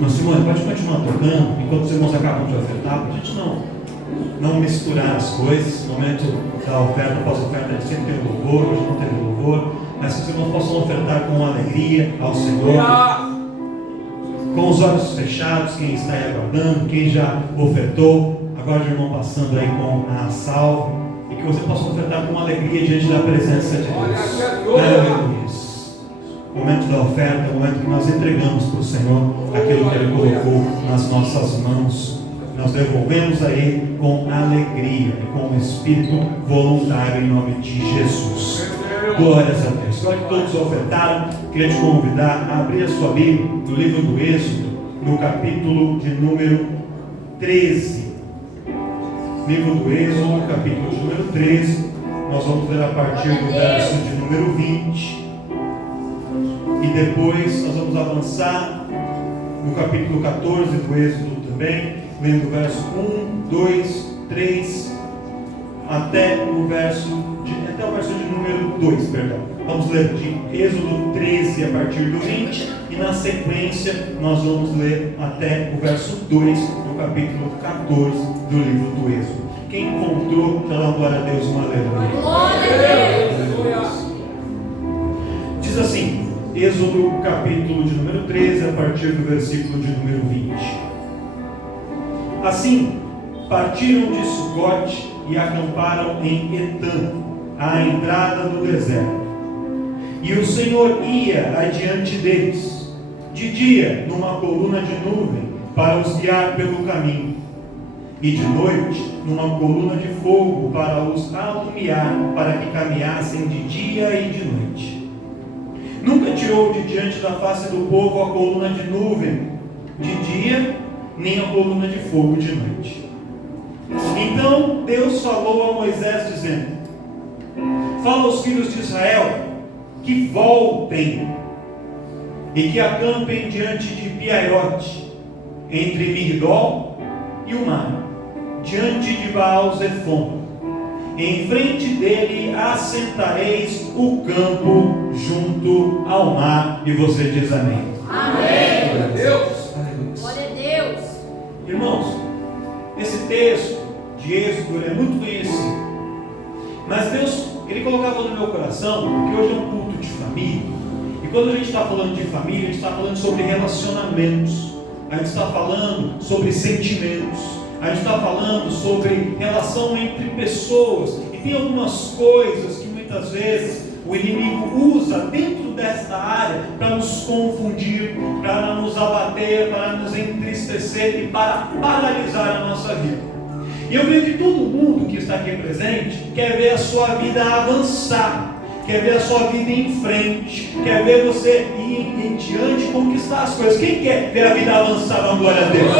Mas Simone, pode continuar tocando enquanto os irmãos acabam de ofertar, para a gente não misturar as coisas. No momento da oferta, pós-oferta, a gente sempre tem o louvor, hoje não tem o louvor, mas que os irmãos possam ofertar com alegria ao Senhor, com os olhos fechados, quem está aí aguardando, quem já ofertou, agora o irmão passando aí com a salva, e que você possa ofertar com alegria diante da presença de Deus. Aleluia. O momento da oferta é o momento que nós entregamos para o Senhor aquilo que Ele colocou nas nossas mãos. Nós devolvemos a Ele com alegria e com um espírito voluntário em nome de Jesus. Glórias a Deus. Agora que todos ofertaram, queria te convidar a abrir a sua Bíblia no livro do Êxodo, no capítulo de número 13. Livro do Êxodo, capítulo de número 13. Nós vamos ler a partir do verso de número 20. E depois nós vamos avançar no capítulo 14 do Êxodo também, lendo o verso 1, 2, 3, até o verso de número 2, perdão. Vamos ler de Êxodo 13 a partir do 20, e na sequência nós vamos ler até o verso 2 do capítulo 14 do livro do Êxodo. Quem encontrou, já dá glória a Deus, uma aleluia. Glória a Deus. Diz assim, Êxodo capítulo de número 13, a partir do versículo de número 20. Assim, partiram de Sucote e acamparam em Etã, à entrada do deserto. E o Senhor ia adiante deles, de dia numa coluna de nuvem, para os guiar pelo caminho, e de noite numa coluna de fogo, para os alumiar, para que caminhassem de dia e de noite. Nunca tirou de diante da face do povo a coluna de nuvem de dia, nem a coluna de fogo de noite. Então Deus falou a Moisés, dizendo: fala aos filhos de Israel que voltem e que acampem diante de Piaiote, entre Migdol e o mar, diante de Baal-Zefon. Em frente dele assentareis o campo junto ao mar. E você diz amém. Amém. Glória a Deus. Glória a Deus. Irmãos, esse texto de Êxodo é muito conhecido, mas Deus, Ele colocava no meu coração, porque hoje é um culto de família, e quando a gente está falando de família, a gente está falando sobre relacionamentos, a gente está falando sobre sentimentos, a gente está falando sobre relação entre pessoas, e tem algumas coisas que muitas vezes o inimigo usa dentro desta área para nos confundir, para nos abater, para nos entristecer e para paralisar a nossa vida. E eu creio que todo mundo que está aqui presente quer ver a sua vida avançar, quer ver a sua vida em frente, quer ver você ir em diante e conquistar as coisas. Quem quer ver a vida avançar? Dá glória a Deus.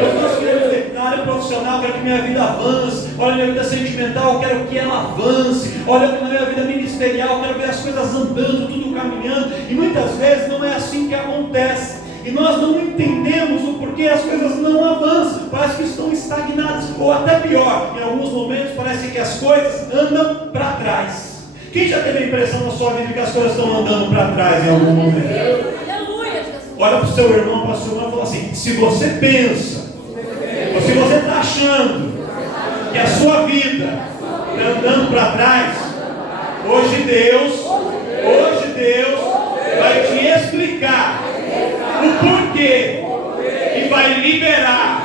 Eu quero ver na área profissional, eu quero que minha vida avance. Olha, minha vida sentimental, eu quero que ela avance. Olha, na minha vida ministerial, eu quero ver as coisas andando, tudo caminhando. E muitas vezes não é assim que acontece. E nós não entendemos o porquê as coisas não avançam, parece que estão estagnadas, ou até pior, em alguns momentos parece que as coisas andam para trás. Quem já teve a impressão na sua vida que as coisas estão andando para trás em algum momento? Olha para o seu irmão, para a sua irmã e fala assim: se você pensa, ou se você está achando que a sua vida está andando para trás, hoje Deus vai te explicar o porquê e vai liberar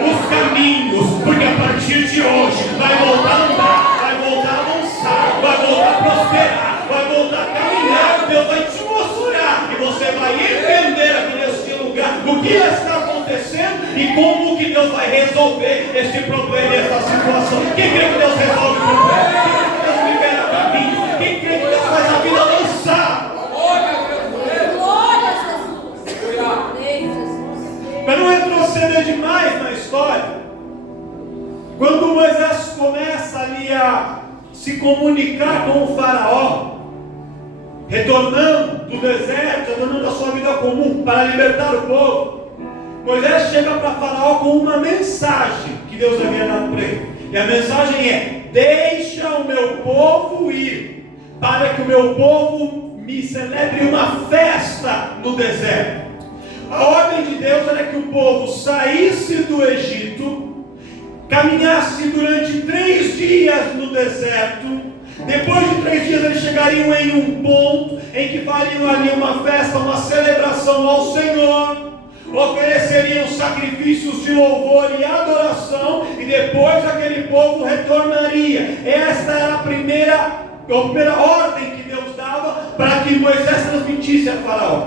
os caminhos, porque a partir de hoje vai voltar a andar, vai voltar a avançar, vai voltar a prosperar, vai voltar a caminhar. Deus vai te mostrar e você vai entender aqui neste lugar o que está acontecendo e como que Deus vai resolver este problema e esta situação. Quem crê que Deus resolve o problema? Quem crê que Deus libera caminhos? Quem crê que Deus faz a vida avançar? Para não retroceder demais na história, quando Moisés começa ali a se comunicar com o faraó, retornando do deserto, retornando da sua vida comum para libertar o povo, Moisés chega para faraó com uma mensagem que Deus havia dado para ele, e a mensagem é: deixa o meu povo ir, para que o meu povo me celebre uma festa no deserto. A ordem de Deus era que o povo saísse do Egito, caminhasse durante 3 dias no deserto. Depois de 3 dias eles chegariam em um ponto em que fariam ali uma festa, uma celebração ao Senhor, ofereceriam sacrifícios de louvor e adoração, e depois aquele povo retornaria. Esta era a primeira ordem que Deus dava para que Moisés transmitisse a Faraó.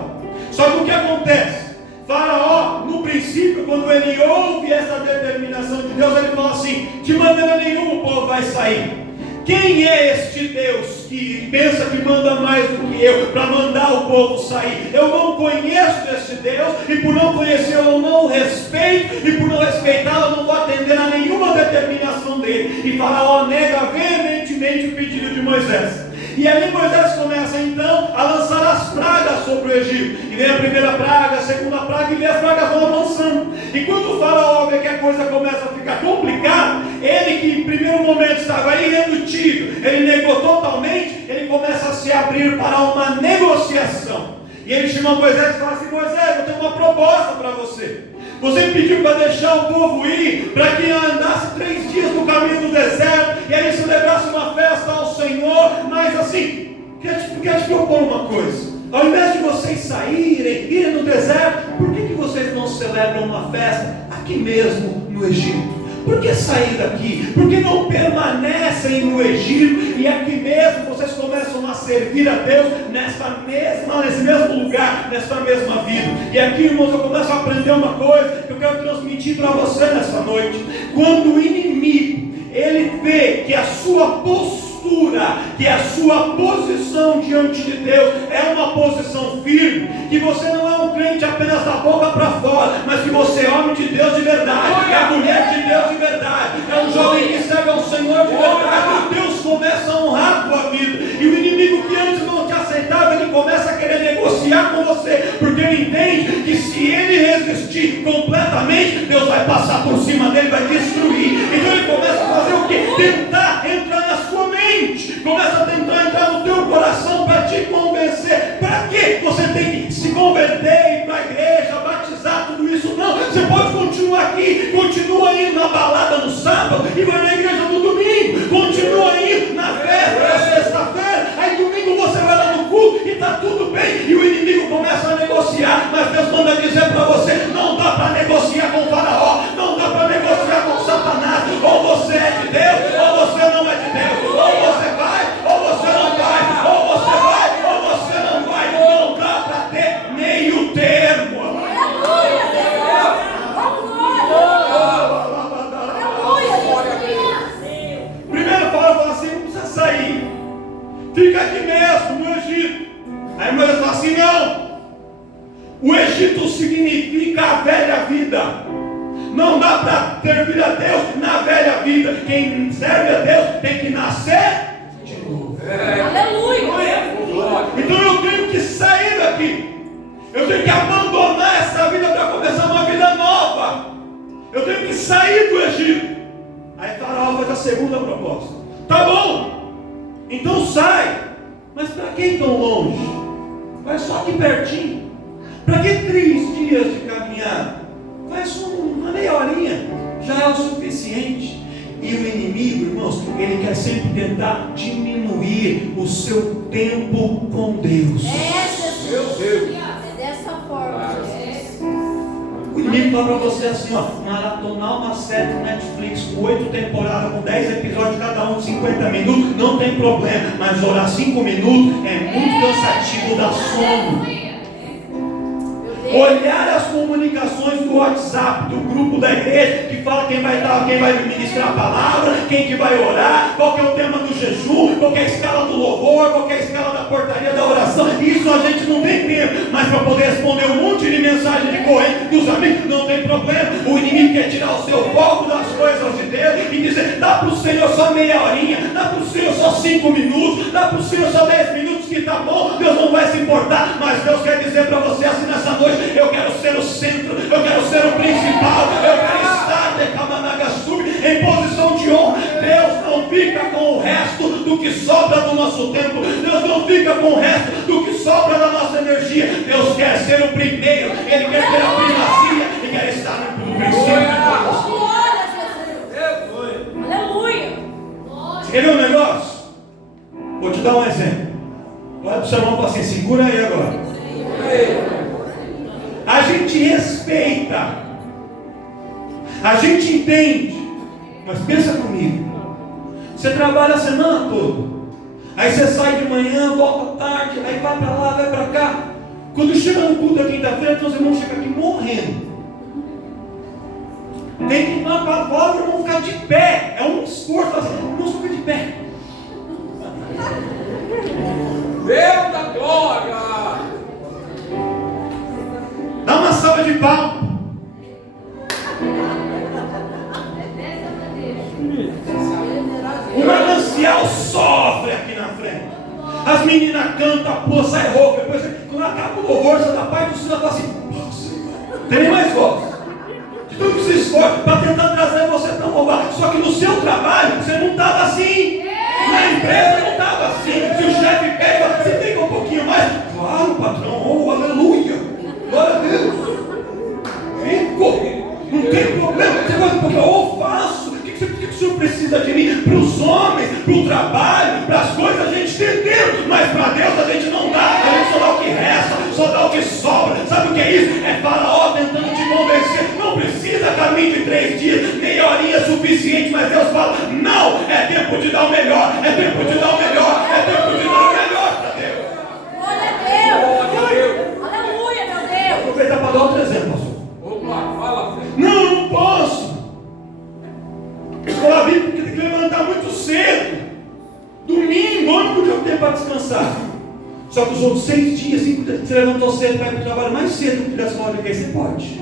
Só que o que acontece? Faraó, no princípio, quando ele ouve essa determinação de Deus, ele fala assim: de maneira nenhuma o povo vai sair. Quem é este Deus que pensa que manda mais do que eu para mandar o povo sair? Eu não conheço este Deus, e por não conhecer eu não o respeito, e por não respeitá-lo eu não vou atender a nenhuma determinação dele. E Faraó nega veementemente o pedido de Moisés. E ali Moisés começa então a lançar as pragas sobre o Egito. E vem a primeira praga, a segunda praga, e vem as pragas vão avançando. E quando o Faraó vê que a coisa começa a ficar complicada, ele que em primeiro momento estava irredutível, ele negou totalmente, ele começa a se abrir para uma negociação. E ele chama Moisés e fala assim: Moisés, eu tenho uma proposta para você. Você pediu para deixar o povo ir, para que andasse 3 dias no caminho do deserto, e aí celebrasse uma festa ao Senhor. Mas assim, quero te propor uma coisa: ao invés de vocês irem no deserto, por que vocês não celebram uma festa aqui mesmo no Egito? Por que sair daqui? Por que não permanecem no Egito e aqui mesmo vocês começam a servir a Deus nesse mesmo lugar, nessa mesma vida? E aqui, irmãos, eu começo a aprender uma coisa que eu quero transmitir para você nessa noite. Quando o inimigo, ele vê que a sua postura, que a sua posição diante de Deus é uma posição firme, que você não é um crente apenas da boca para fora, mas que você é homem de Deus de verdade, é mulher de Deus de verdade, é um jovem que serve ao Senhor de verdade, Deus começa a honrar a tua vida. E o inimigo que antes não te aceitava, ele começa a querer negociar com você, porque ele entende que se ele resistir completamente, Deus vai passar por cima dele, vai destruir. Então ele começa a fazer o quê? Tentar entrar na sua mente, começa a tentar entrar no teu coração para te convencer. Para que você tem que se converter, ir para a igreja, batizar, tudo isso? Não, você pode continuar aqui, continua indo na balada no sábado e vai na igreja no domingo, continua indo na festa na sexta-feira, aí domingo você vai lá no culto e está tudo bem, e o inimigo começa a negociar. Mas Deus manda dizer para você: não dá para negociar com o Faraó, não dá para negociar com Satanás. Ou você é de Deus, ou você não é de Deus, ou você vai, ou você não vai, ou você vai, ou você não vai. Não dá para ter meio termo. Primeiro Paulo fala assim: não precisa sair, fica aqui mesmo no Egito. Aí Moisés fala assim: não, o Egito significa a velha vida. Não dá para servir a Deus na velha vida. Quem serve a Deus tem que nascer de novo. Aleluia! Então eu tenho que sair daqui. Eu tenho que abandonar essa vida para começar uma vida nova. Eu tenho que sair do Egito. Aí Faraó faz a segunda proposta: tá bom, então sai. Mas para que tão longe? Vai só aqui pertinho. Para que 3 dias de caminhada? Vai só uma meia horinha, já é o suficiente. E o inimigo, irmãos, ele quer sempre tentar diminuir o seu tempo com Deus. Meu Deus. É dessa forma. O inimigo fala para você assim: ó, maratonar uma série do Netflix com 8 temporadas, com 10 episódios, cada um de 50 minutos, não tem problema. Mas orar 5 minutos é muito cansativo, dá sono. Olhar as comunicações do WhatsApp, do grupo da igreja, que fala quem vai ministrar a palavra, quem que vai orar, qual que é o tema do jejum, qual que é a escala do louvor, qual que é a escala da portaria da oração. Isso a gente não tem tempo, mas para poder responder um monte de mensagem de corrente dos amigos, não tem problema. O inimigo quer tirar o seu foco das coisas de Deus e dizer: dá para o Senhor só meia horinha, dá para o Senhor só 5 minutos, dá para o Senhor só 10 minutos, que está bom, Deus não vai se importar. Mas Deus quer dizer para você assim nessa noite: eu quero ser o centro, eu quero ser o principal, eu quero estar em posição de honra. Deus não fica com o resto do que sobra do nosso tempo, Deus não fica com o resto do que sobra da nossa energia. Deus quer ser o primeiro, Ele quer ter para o seu irmão e fala assim: segura aí agora. A gente respeita, a gente entende, mas pensa comigo. Você trabalha a semana toda, aí você sai de manhã, volta tarde, aí vai para lá, vai para cá. Quando chega no culto da quinta-feira, seus irmãos chegam aqui morrendo. Tem que ir lá para fora, para não ficar de pé. É um esforço, assim, não fica de pé. Deus da glória! Dá uma salva de palmas. O manancial sofre aqui na frente. As meninas cantam, pô, sai roupa. Depois, quando acaba o louvor, você da paz do Senhor, fala assim: pô, Senhor, tem nem mais voz. De tudo que se esforça para tentar trazer você tão louvar. Só que no seu trabalho, você não estava assim. Na empresa não estava assim. Se o chefe pede, você tem um pouquinho mais. Claro, patrão, oh, aleluia. Glória a Deus. Fico. Não tem problema. Você vai porque eu faço. O que o senhor precisa de mim? Para os homens, para o trabalho, para as coisas a gente tem tempo, mas para Deus a gente não dá. A gente só dá o que resta, só dá o que sobra. Sabe o que é isso? É Faraó tentando te convencer. Não precisa caminho de 3 dias, meia horinha é suficiente, mas Deus fala: não, é tempo de dar o melhor, é tempo de dar o melhor, é tempo de dar o melhor para Deus. Glória a Deus. Aleluia, meu Deus. Vou aproveitar para dar outro exemplo, pastor. Opa, fala. Não posso. Escola bíblica porque tem que levantar muito cedo. Domingo, o único dia que tem para descansar. Só que os outros 6 dias, 5 dias, você levantou cedo para ir para o trabalho mais cedo que dessa hora que você pode.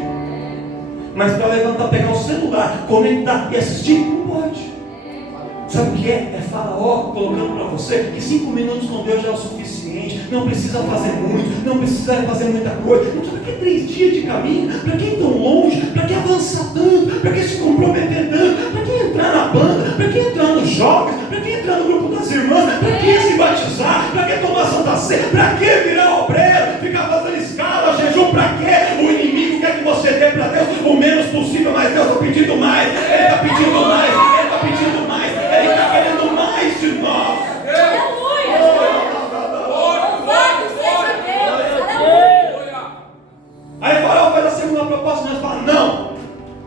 Mas para levantar, pegar o celular, conectar e assistir, não pode. Sabe o que é? É Faraó colocando para você que 5 minutos com Deus já é o suficiente. Não precisa fazer muito, não precisa fazer muita coisa. Não sabe para que 3 dias de caminho? Para que ir tão longe? Para que avançar tanto? Para que se comprometer tanto? Para que entrar na banda? Para que entrar nos jovens? Para que entrar no grupo das irmãs? Para que se batizar? Para que tomar Santa Ceia? Para que virar obreiro? Ficar fazendo escala, jejum? Para que? O inimigo quer que você dê para Deus o menos possível, mas Deus está pedindo mais. Ele está pedindo mais. Ele está pedindo mais. Ele está querendo mais de nós. Aí Faraó faz a segunda proposta, nós falamos: não,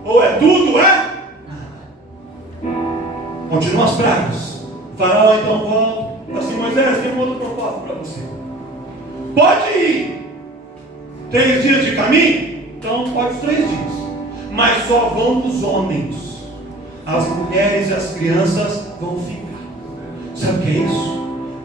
ou é tudo, ou é? Continuam as pragas. Faraó então volta, assim: Moisés, tem uma outra proposta para você. Pode ir 3 dias de caminho? Então pode os 3 dias, mas só vão os homens, as mulheres e as crianças vão ficar. Sabe o que é isso?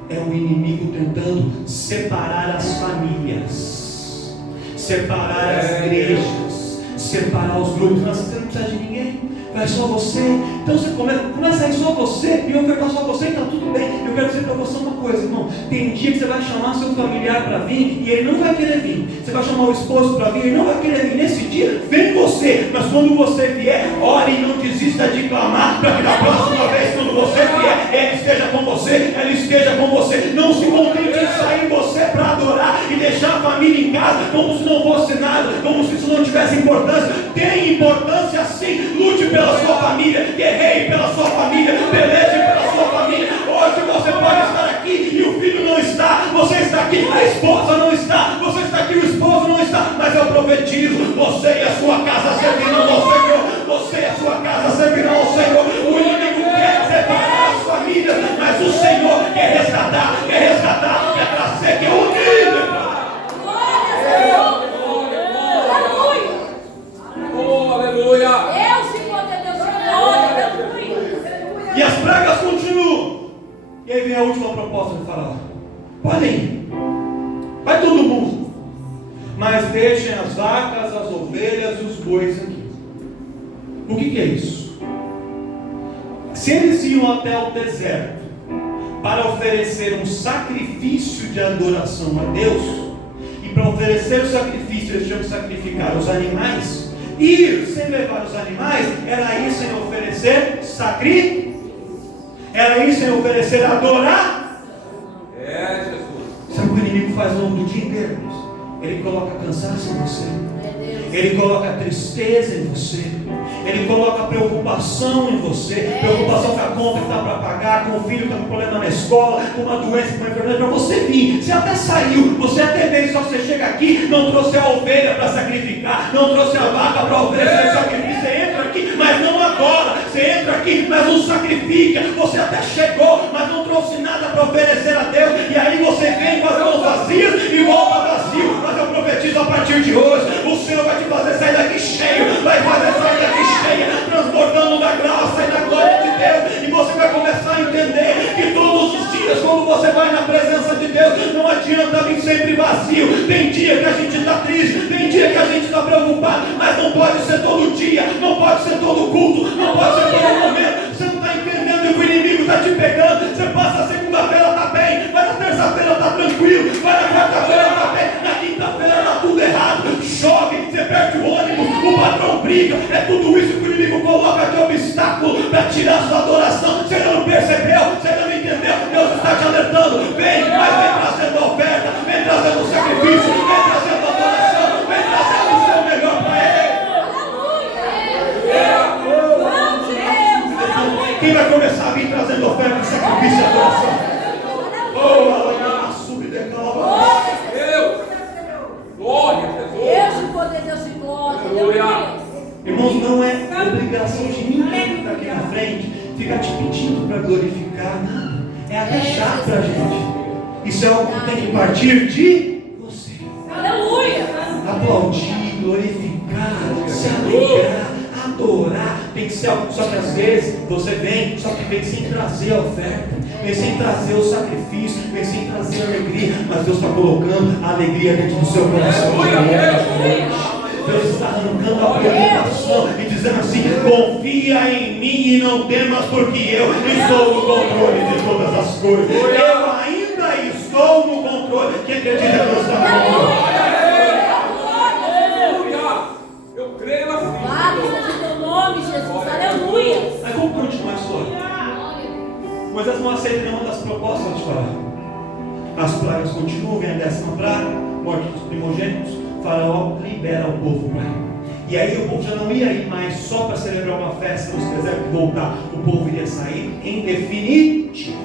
É o inimigo tentando separar as famílias, separar as igrejas, separar os grupos. Mas você não precisa de ninguém, vai só você. Então você começa a ir só você e ofertar só você, então tudo bem. Eu quero dizer para você uma coisa, irmão: tem dia que você vai chamar seu familiar para vir e ele não vai querer vir. Você vai chamar o esposo para vir e ele não vai querer vir. Nesse dia, vem você, mas quando você vier, ore e não desista de clamar, para que na próxima vez, quando você vier, ele esteja com você, ela esteja com você. Não se contente em sair você para adorar e deixar a família em casa como se não fosse nada, como se isso não tivesse importância. Tem importância sim. Lute pela sua família, guerreie pela sua família, peleje pela sua família. Hoje você pode estar aqui e o filho não está, você está aqui, a esposa não está, você está aqui, o esposo não está, mas eu profetizo: você e a sua casa servirão ao Senhor, você e a sua casa servirão ao Senhor. O inimigo quer separar as famílias, mas o Senhor quer resgatar, quer trazer, quer unir. E as pragas continuam. E aí vem a última proposta de Faraó: podem ir, vai todo mundo, mas deixem as vacas, as ovelhas e os bois aqui. O que é isso? Se eles iam até o deserto para oferecer um sacrifício de adoração a Deus, e para oferecer o sacrifício eles tinham que sacrificar os animais, ir sem levar os animais era ir sem oferecer sacrifício. Era isso em oferecer, adorar. É, Jesus. Sabe o que o inimigo faz ao longo do dia inteiro? Ele coloca cansaço em você, ele coloca tristeza em você, Ele coloca preocupação em você, preocupação com a conta que está para pagar, com o filho que está com problema na escola, com uma doença, com uma enfermidade, para você vir. Você até saiu, você até veio, só você chega aqui, não trouxe a ovelha para sacrificar, não trouxe a vaca para oferecer sacrifício. Você entra aqui, mas não agora. Você entra aqui, mas não sacrifica. Você até chegou, mas não trouxe nada para oferecer a Deus. E aí você vem com as mãos vazias e volta vazio. Mas eu profetizo a partir de hoje, o Senhor vai te fazer sair daqui cheio, vai fazer sair daqui cheia, transbordando da graça e da glória de Deus. E você vai começar a entender que todos os dias, quando você vai na presença de Deus, não adianta vir sempre vazio. Tem dia que a gente está triste, tem dia que a gente está preocupado, mas não pode ser todo dia, não pode ser todo culto, não pode ser todo momento. Você não está entendendo que o inimigo está te pegando. Você passa a segunda-feira, está bem, vai na terça-feira, está tranquilo, vai na quarta-feira, está bem, na quinta-feira está tudo errado, chove, você perde o ônibus, o patrão briga. É tudo isso que o inimigo coloca de obstáculo para tirar a sua adoração. Você não percebeu, você não entendeu. Deus está te alertando. Vem, mas vem trazendo oferta, vem trazendo sacrifício, vem trazendo adoração, vem trazendo o seu melhor para Ele. Quem vai começar a vir trazendo oferta, sacrifício e adoração? Oh, aleluia, sube de calma. Deus, glória a Jesus. Deus de poder, Deus de glória. Aleluia. Irmãos, não é obrigação de ninguém que está aqui na frente ficar te pedindo para glorificar, nada. É até chato para a gente. Isso é algo que tem que partir de você. Aleluia. Aplaudir, glorificar, se alegrar, adorar. Tem que ser algo, só que às vezes você vem, só que vem sem trazer a oferta, vem sem trazer o sacrifício, vem sem trazer a alegria. Mas Deus está colocando a alegria dentro do seu coração. Deus está arrancando a preocupação e dizendo assim: confia em mim e não temas, porque eu estou no controle de todas as coisas. Eu ainda estou no controle. Quem acredita que Deus está no controle? Eu creio assim. Louvado seja o teu nome, Jesus. Aleluia. Mas vamos continuar a história. Moisés não aceita nenhuma das propostas de Faraó. As pragas continuam, vem a 10ª praga, morte dos primogênitos. Faraó libera o povo para ir. E aí o povo já não ia ir mais só para celebrar uma festa no deserto e voltar. O povo iria sair em definitivo.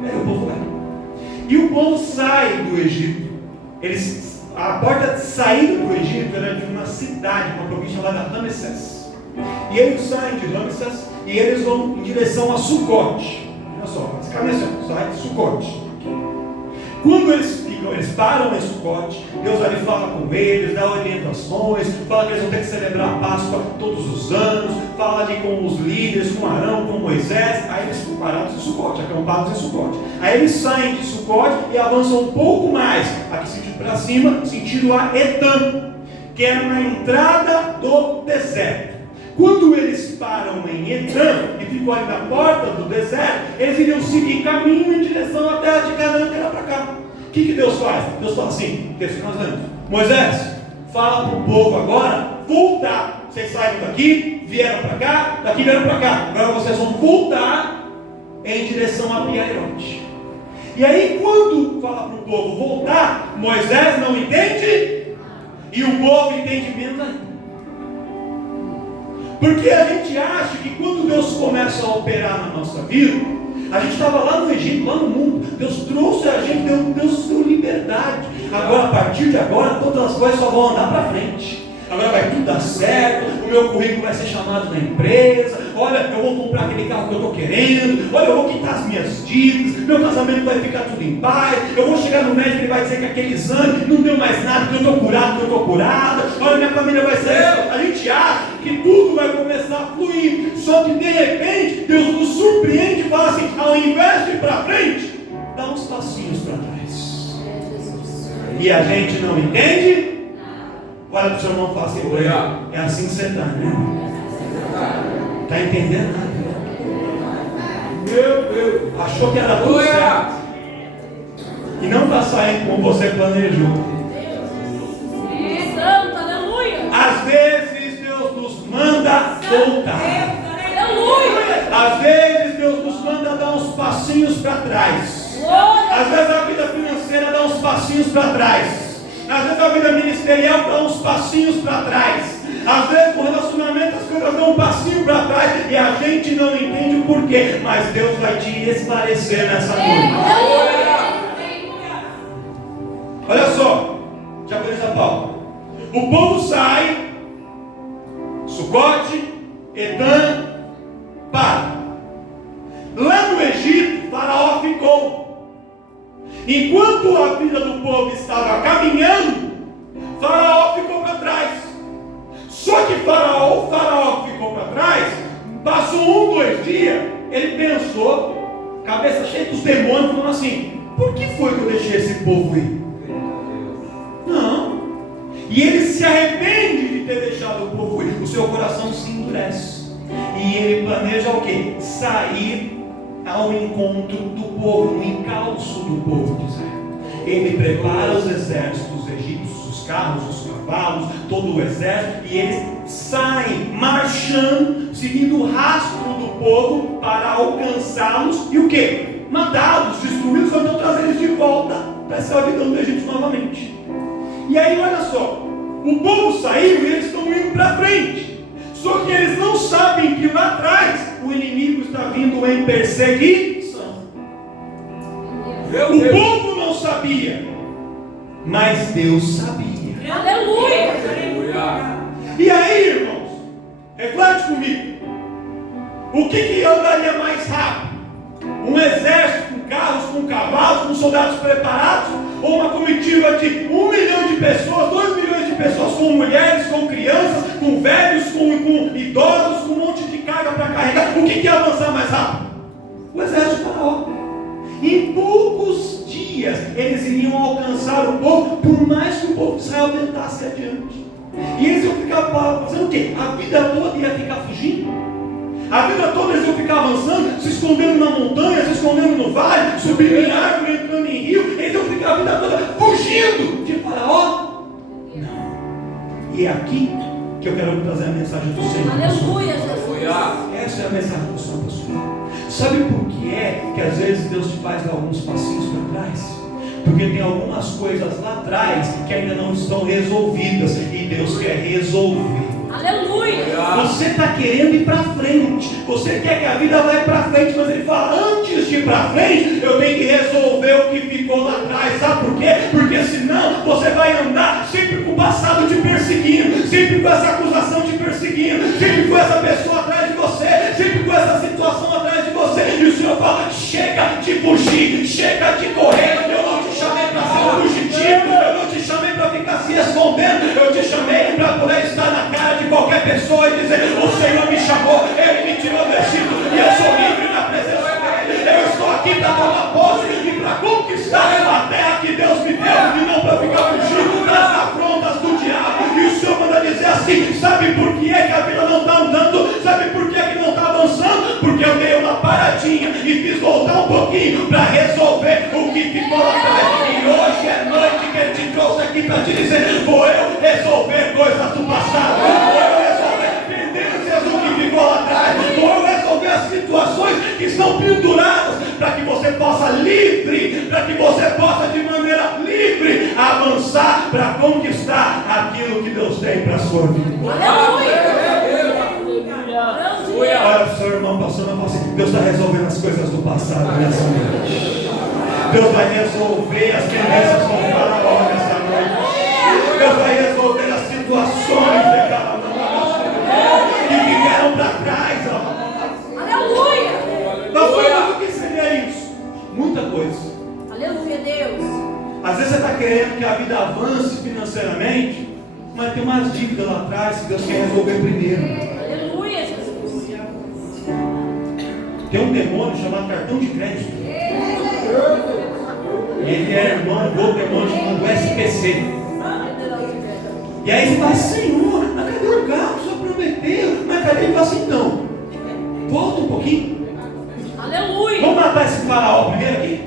E aí o povo vai. E o povo sai do Egito. A porta de saída do Egito era de uma cidade, uma província chamada Ramsés. E eles saem de Ramsés e eles vão em direção a Sucote. Olha só, esse caminho sai de Sucote. Quando eles param em Sucote, Deus ali fala com eles, dá orientações, fala que eles vão ter que celebrar a Páscoa todos os anos, fala ali com os líderes, com Arão, com Moisés. Aí eles ficam parados em Sucote, acampados em Sucote. Aí eles saem de Sucote e avançam um pouco mais, aqui sentido para cima, sentido a Etam, que é na entrada do deserto. Quando eles param em Etam e ficam ali na porta do deserto, eles iriam seguir caminho em direção à terra de Canaã, que era para cá. O que Deus faz? Deus fala assim, texto que nós lemos: Moisés, fala para o povo agora voltar. Vocês saíram daqui, vieram para cá, daqui vieram para cá. Agora vocês vão voltar em direção a Piairote. E aí quando fala para o povo voltar, Moisés não entende e o povo entende menos ainda. Porque a gente acha que quando Deus começa a operar na nossa vida, a gente estava lá no Egito, lá no mundo, Deus trouxe a gente, Deus deu liberdade. Agora, a partir de agora, todas as coisas só vão andar para frente. Agora vai tudo dar certo, o meu currículo vai ser chamado na empresa, olha, eu vou comprar aquele carro que eu estou querendo, olha, eu vou quitar as minhas dívidas, meu casamento vai ficar tudo em paz, eu vou chegar no médico e ele vai dizer que aquele exame não deu mais nada, que eu estou curado, que eu estou curada, olha, minha família vai ser. A gente acha que tudo vai começar a fluir, só que de repente Deus nos surpreende e fala assim: ao invés de ir para frente, dá uns passinhos para trás. E a gente não entende. Olha para o seu irmão e fala assim: é assim que você está, né? Está entendendo nada? Meu Deus, achou que era tudo certo e não está saindo como você planejou. Santo, aleluia. Às vezes Deus nos manda voltar. Aleluia. Às vezes Deus nos manda dar uns passinhos para trás. Às vezes a vida financeira dá uns passinhos para trás. Às vezes a vida ministerial dá uns passinhos para trás. Às vezes o relacionamento, as coisas dão um passinho para trás e a gente não entende o porquê, mas Deus vai te esclarecer nessa noite. Olha só, já conhece a Paulo. O povo sai, Sucote, Etã, para. Lá no Egito, Faraó ficou. Enquanto a vida do povo estava caminhando, Faraó ficou para trás. Só que o Faraó que ficou para trás, passou 2 dias, ele pensou, cabeça cheia dos demônios, falando assim: por que foi que eu deixei esse povo ir? Não. E ele se arrepende de ter deixado o povo ir. O seu coração se endurece. E ele planeja o quê? Sair ao encontro do povo, no encalço do povo de Israel. Ele prepara os exércitos egípcios, os carros, os cavalos, todo o exército, e eles saem marchando, seguindo o rastro do povo para alcançá-los e o quê? Matá-los, destruí-los, ou então trazer eles de volta para a escravidão do Egito novamente. E aí olha só, o povo saiu e eles estão indo para frente. Só que eles não sabem que lá atrás o inimigo está vindo em perseguição. O povo não sabia, mas Deus sabia. Aleluia! E aí, irmãos, reflete comigo. O que andaria mais rápido? Um exército com carros, com cavalos, com soldados preparados? Ou uma comitiva de 1 milhão de pessoas, 2 milhões de pessoas, com mulheres, com crianças, com velhos, com idosos, com um monte de carga para carregar? O que ia avançar mais rápido? O exército de Faraó. Em poucos dias eles iriam alcançar o povo, por mais que o povo de Israel tentasse adiante. E eles iam ficar fazendo o quê? A vida toda ia ficar fugindo. A vida toda eles iam ficar avançando, se escondendo na montanha, se escondendo no vale, subindo em árvore, entrando em rio. Eles iam ficar a vida toda fugindo de Faraó. Não. E é aqui que eu quero trazer a mensagem do Senhor. Aleluia, Jesus. Essa é a mensagem do Senhor, pastor. Sabe por que é que às vezes Deus te faz dar alguns passinhos para trás? Porque tem algumas coisas lá atrás que ainda não estão resolvidas e Deus quer resolver. Aleluia! Você está querendo ir para frente, você quer que a vida vá para frente, mas ele fala: antes de ir para frente, eu tenho que resolver o que ficou lá atrás. Sabe por quê? Porque senão você vai andar sempre com o passado te perseguindo, sempre com essa acusação te perseguindo, sempre com essa pessoa atrás de você, sempre com essa situação atrás de você. E o Senhor fala: chega de fugir, chega de correr. Eu não te chamei para ser um fugitivo, eu não te chamei para ficar se escondendo, eu te chamei para poder estar na cara de qualquer pessoa e dizer: o Senhor me chamou, Ele me tirou do Egito e eu sou livre na presença dEle. Eu estou aqui para tomar posse e para conquistar a terra que Deus me deu, e não para ficar fugindo das afrontas do diabo. E o Senhor manda dizer assim: sabe por que é que a vida não está andando? Sabe por que é que não está avançando? Porque eu dei uma paradinha e fiz voltar um pouquinho para resolver o que ficou lá atrás. E hoje é noite que Ele te trouxe aqui para te dizer: vou eu resolver coisas do passado, vou eu resolver pendências do que ficou lá atrás, vou eu resolver as situações que estão penduradas, para que você possa livre, para que você possa de maneira livre avançar para conquistar aquilo que Deus tem para a sua vida. Olha para o seu irmão passando e fala assim: Deus está resolvendo as coisas do passado nessa noite. Deus vai resolver as pendências com o Faraó nessa noite. Deus vai resolver as situações de cada um que ficaram para trás. Aleluia! Nós falamos o que seria isso? Muita coisa. Aleluia, Deus. Às vezes você está querendo que a vida avance financeiramente, mas tem umas dívidas lá atrás que Deus quer resolver primeiro. Aleluia, Jesus. Tem um demônio chamado cartão de crédito. Ele é irmão do outro demônio chamado SPC. E aí você fala: Senhor, mas cadê o carro? O Senhor prometeu. Mas cadê? Ele fala assim: então, volta um pouquinho. Aleluia. Vamos matar esse Faraó primeiro aqui?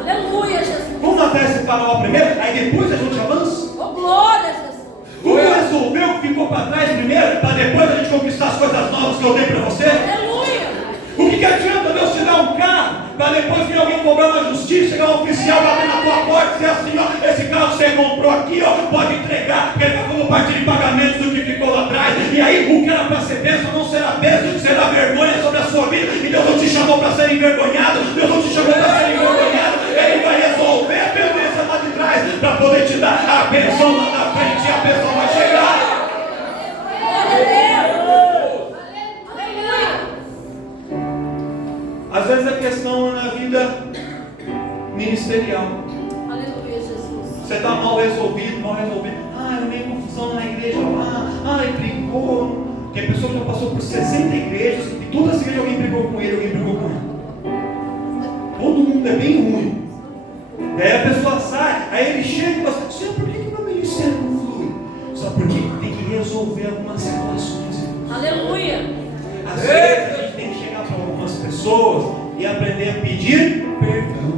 Aleluia, Jesus. Vamos matar esse Faraó primeiro? Aí depois a gente avança? Oh, glória, Jesus. Vamos resolver o que ficou para trás primeiro, para depois a gente conquistar as coisas novas que eu dei para você? Aleluia. O que adianta Deus te dar um carro para depois vir alguém cobrar na justiça, chegar um oficial bater na tua porta e dizer assim, ó, esse carro que você comprou aqui, ó, pode entregar, porque ele está como parte de pagamentos do que ficou lá atrás, e aí o que era para ser bênção não será bênção, será vergonha sobre a sua vida, e Deus não te chamou para ser envergonhado, Deus não te chamou para ser envergonhado, Ele vai resolver a pendência lá de trás, para poder te dar a bênção lá na frente, e a bênção vai chegar. Às vezes a questão é na vida ministerial. Aleluia, Jesus. Você está mal resolvido. Eu meio confusão na igreja lá. Brigou. Tem pessoa que já passou por 60 igrejas e todas as igrejas alguém brigou com ele, alguém brigou com ela. Todo mundo é bem ruim. E aí a pessoa sai, aí ele chega e fala: Senhor, por que meu ministério não flui? Só porque tem que resolver algumas situações. Aleluia. Às vezes a gente tem que chegar para algumas pessoas e aprender a pedir perdão.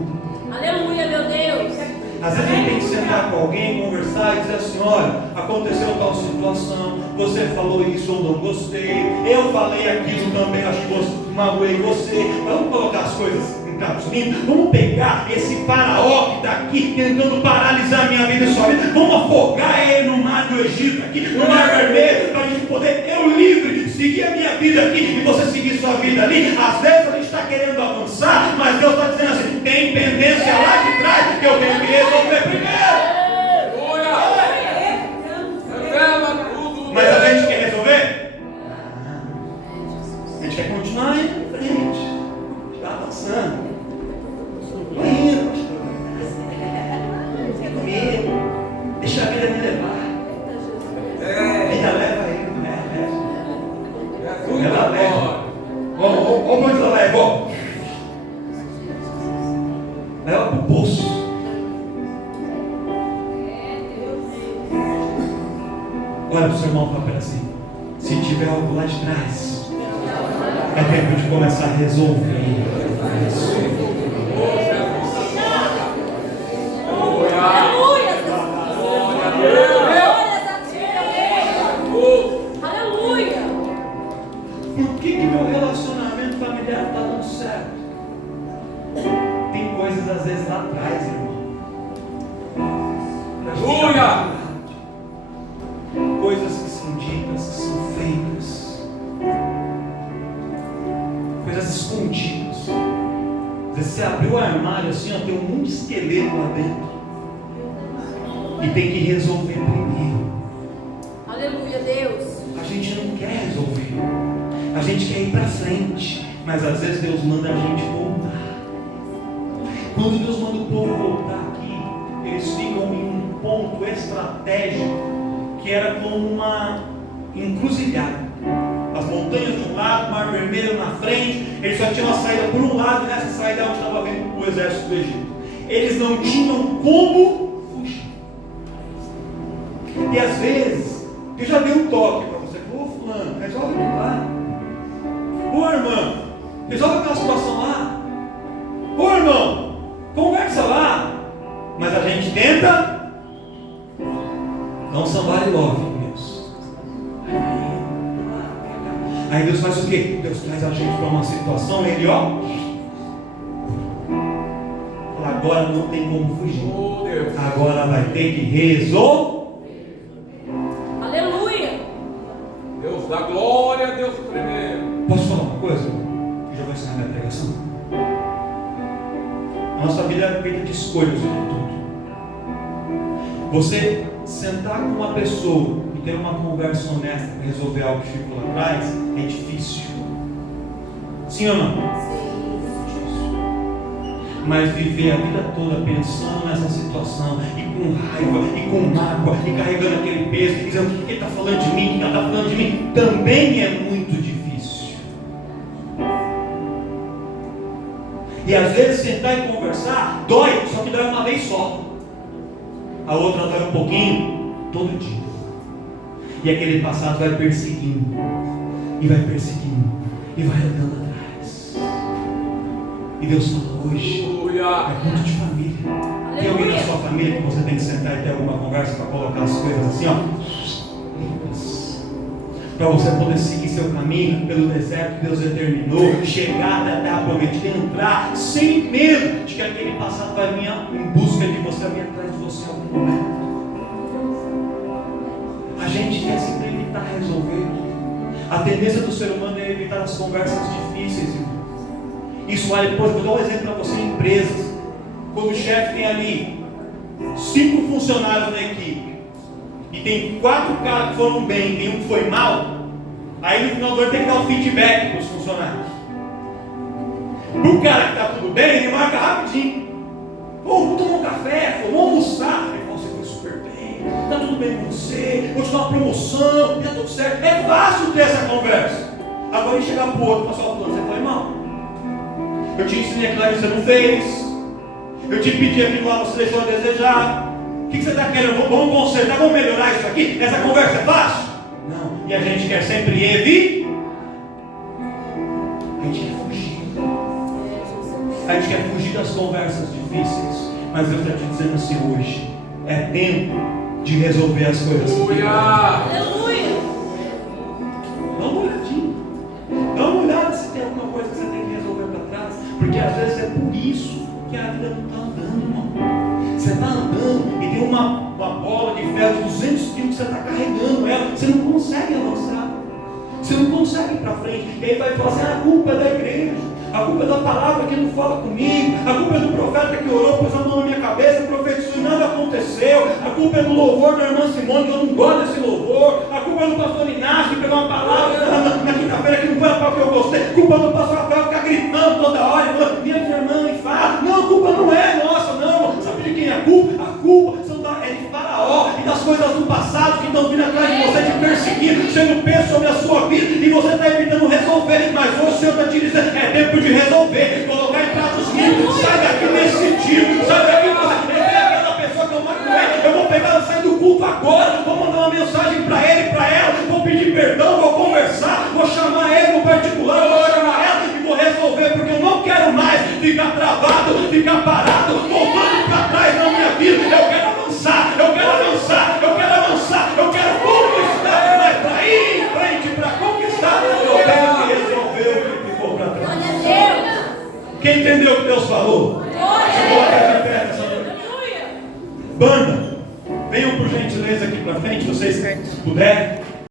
Aleluia, meu Deus. Às vezes a gente tem que sentar com alguém, conversar e dizer assim: olha, aconteceu tal situação, você falou isso, eu não gostei, eu falei aquilo também, acho que magoei você. Vamos colocar as coisas em trapos limpos. Vamos pegar esse faraó que está aqui tentando paralisar a minha vida e sua vida, vamos afogar ele no mar do Egito aqui, no mar vermelho, para a gente poder, eu livre, seguir a minha vida aqui e você seguir sua vida ali. Às vezes a gente está querendo avançar, mas Deus está dizendo assim: tem pendência lá de trás que eu tenho que resolver primeiro. Mas a gente quer resolver? A gente quer continuar indo em frente, está avançando, indo, deixa a vida me levar. A vida leva ele, né? Ela leva. Vamos onde ela leva? Leva para o bolso. Olha para o seu irmão e fala assim: se tiver algo lá de trás, é tempo de começar a resolver isso. Aleluia. Por que meu relacionamento familiar está dando certo? Tem coisas às vezes lá atrás, irmão. Aleluia. Coisas que são ditas, que são feitas, coisas escondidas. Às vezes você abriu o armário assim, ó, tem um monte de esqueleto lá dentro e tem que resolver primeiro. Aleluia, Deus. A gente não quer resolver, a gente quer ir para frente, mas às vezes Deus manda a gente voltar. Quando Deus manda o povo voltar aqui, eles ficam em um ponto estratégico que era como uma encruzilhada. As montanhas de um lado, o Mar Vermelho na frente, eles só tinham a saída por um lado, e nessa saída onde estava vindo o exército do Egito. Eles não tinham como fugir. E às vezes, eu já dei um toque para você: ô fulano, resolve aquilo lá. Ô irmão, resolve aquela situação lá. Ô irmão, conversa lá. Mas a gente tenta. Não somebody love, Deus. Aí Deus faz o quê? Deus traz a gente para uma situação, ele ó, fala: agora não tem como fugir. Agora vai ter que resolver. Aleluia. Deus dá glória a Deus primeiro. Posso falar uma coisa? Eu já vou encerrar minha pregação. A nossa vida é feita de escolhas, sobretudo. Você sentar com uma pessoa e ter uma conversa honesta para resolver algo que ficou lá atrás é difícil. Sim ou não? Sim. Mas viver a vida toda pensando nessa situação e com raiva e com mágoa e carregando aquele peso e dizendo: o que ele está falando de mim, o que ela está falando de mim, também é muito difícil. E às vezes sentar e conversar dói, só que dói uma vez só. A outra dói um pouquinho todo dia. E aquele passado vai perseguindo, e vai perseguindo, e vai andando atrás. E Deus fala hoje: é muito de família. Tem alguém na sua família que você tem que sentar e ter alguma conversa para colocar as coisas assim, ó, limpas. para você poder seguir seu caminho pelo deserto que Deus determinou, chegar até a terra prometida, entrar sem medo de que aquele passado vai vir em busca de você, vai vir atrás de você em algum momento. A gente quer sempre evitar resolver. A tendência do ser humano é evitar as conversas difíceis. Isso vale, depois, vou dar um exemplo para você em empresas. Quando o chefe tem ali 5 funcionários na equipe e tem 4 caras que foram bem e um que foi mal, aí no final do ano tem que dar um feedback para os funcionários. Para o cara que está tudo bem, ele marca rapidinho. Vamos tomar um café, vamos almoçar. Aí você foi super bem, está tudo bem com você, vou te dar uma promoção, está tudo certo. É fácil ter essa conversa. Agora ele chegar para o outro, passar o plano, você foi mal. Eu te ensinei aquilo ali, você não fez. Eu te pedi aquilo lá, você deixou a desejar. O que você está querendo? Vamos consertar, vamos melhorar isso aqui? Essa conversa é fácil? Não. E a gente quer sempre evitar. A gente quer fugir. A gente quer fugir das conversas difíceis. Mas Deus está te dizendo assim hoje: é tempo de resolver as coisas. Aleluia! Dá uma olhadinha. Dá uma olhada se tem alguma coisa que você tem que resolver para trás. Porque às vezes é por isso que a vida não está andando, irmão. Você está andando e tem uma bola de ferro de 200 quilos que você está carregando ela. Você não consegue avançar. Você não consegue ir para frente. E aí vai falar assim: a culpa é da igreja. A culpa é da palavra que não fala comigo. A culpa é do profeta que orou, pôs a mão na minha cabeça, profetizou e nada aconteceu. A culpa é do louvor da irmã Simone, que eu não gosto desse louvor. A culpa é do pastor Inácio, que pegou uma palavra na quinta-feira que não foi a palavra que eu gostei. A culpa é do pastor Rafael ficar gritando toda hora, falando: minha irmã, e fala. Não, a culpa não é nossa, não. Sabe de quem é a culpa? A culpa é de Faraó e das coisas do passado que estão vindo atrás de você, te perseguindo, sendo peso sobre a sua vida, e você está evitando resolver. Mas hoje o Senhor está te dizendo: é tempo de resolver, colocar em pratos limpos. Sai daqui nesse tipo, sai daqui, você é aquela pessoa que eu mando com ele. Eu vou pegar ela, sair do culto agora, vou mandar uma mensagem para ele, para ela, vou pedir perdão, vou conversar, vou chamar ele no particular, vou chamar ela e vou resolver, porque eu não quero mais ficar travado, ficar parado, voltando para trás na minha vida. Eu quero avançar, eu quero avançar, eu quero avançar, eu quero conquistar, mas para ir em frente, para conquistar, eu tenho que resolver o que ficou para trás. Quem entendeu o que Deus falou?